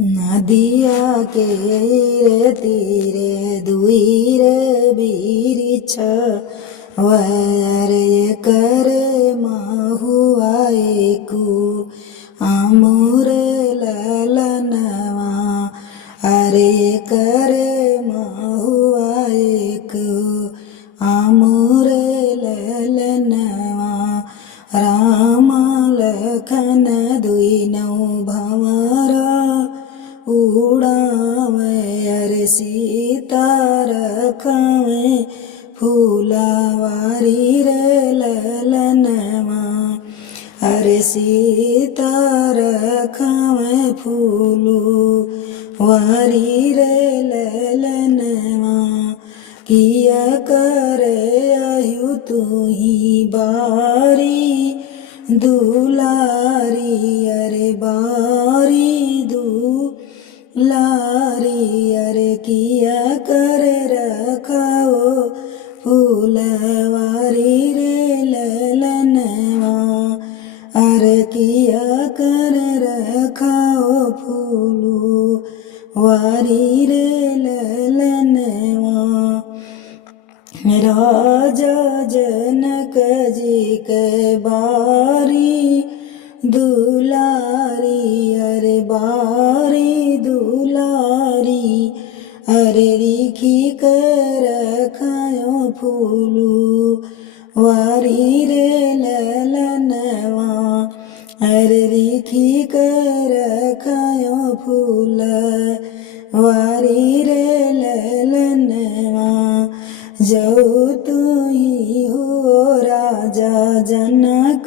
नदिया के रे तीरे दुई रे बीरिछ वरे करे महुआएकु आमुरे ललनवा अरे करे महुआएकु आमुरे ललनवा राम लखन दुई नौ भंवरा उड़ावे अरे सीता रखवे फूलावारी रे ललनवा अरे सीता रखवे फूलू वारी रे ललनवा किया करे आयु तू ही बारी दुलारी अरे बारी दुलारी अरे किया करे रखाओ फूलवारी रे ललनवा अरे किया करे रखाओ फूलू वारी रे ललनवा राजा जनक जी के बारी दुलारी अरे बारी दुलारी अरे रिखी कर रखायो फूलू वारी रे ललनवा अरे रिखी कर रखायो फूल वारी रे ललनवा जो तू ही हो राजा जनक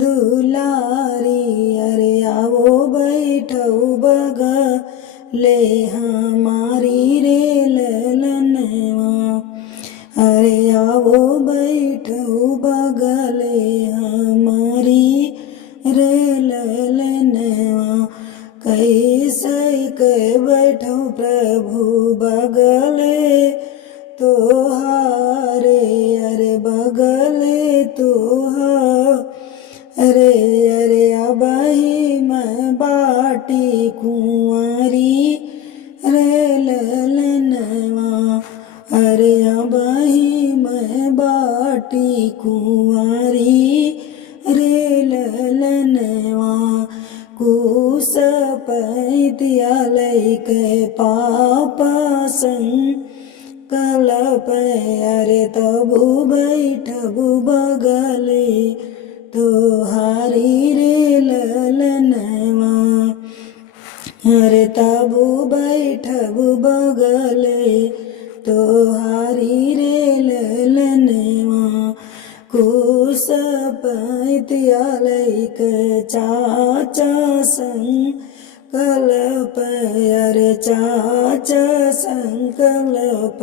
दुलारी अरे आओ बैठो बगले हमारी रे ललनवा अरे आओ बैठो बगले हमारी रे ललनवा कैसे के बैठो प्रभु बगले तोहारे अरे बगले तोहारे अरे अबही मैं बाटी कुंवारी रे ललनवा अरे अबही मैं बाटी कुंवारी रे ललनवा कुस पैतिया लैके पापा संग कलप अरे तबु बैठबु बगले तोहारी रे ललनवा अरे तबु बैठबु बगले तोहारी रे ललनवा कुस पैतिया लैके चाचा संग कलप अरे चाचा संकल्प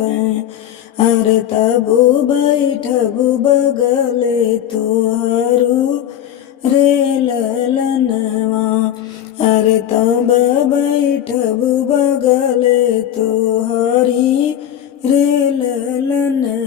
अरे तबु बैठबु बगले तोहारू रे ललनवा अरे तब बैठबु बगले तोहारी रे ललनवा।